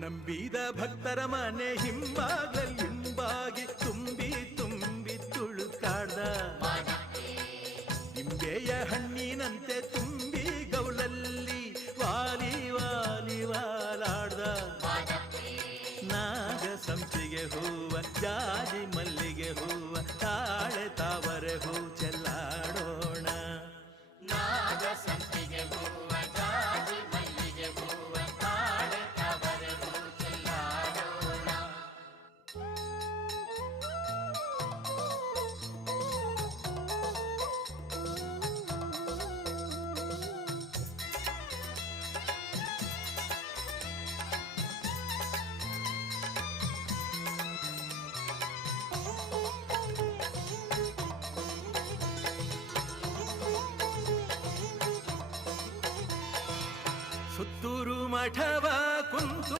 ನಂಬಿದ ಭಕ್ತರ ಮನೆ ಹಿಂಬಾಗಿ ತುಂಬಿ ತುಂಬಿ ತುಳುಕಾಡ್ದ ನಿಂಬೆಯ ಹಣ್ಣಿನಂತೆ ತುಂಬಿ ಗೌಲಲ್ಲಿ ವಾಲಿ ವಾಲಿ ವಾಲಾಡ್ದ ನಾಗ ಸಂಪಿಗೆ ಹೂವ ಜಾಜಿ ಮಲ್ಲಿಗೆ ಹೂವ ತಾಳೆ ತಾವರೆ ಹೂ ಚೆಲ್ಲಾಡೋಣ ನಾಗ ಸಂಪಿಗೆ ಹೂವ ಜಾಜಿ ಮಲ್ಲಿಗೆ ಹೂವ ತಾಳೆ ತಾವರೆ ಹೂ ಚೆಲ್ಲಾಡೋಣ. ಸುತ್ತೂರು ಮಠವ ಕುಂತು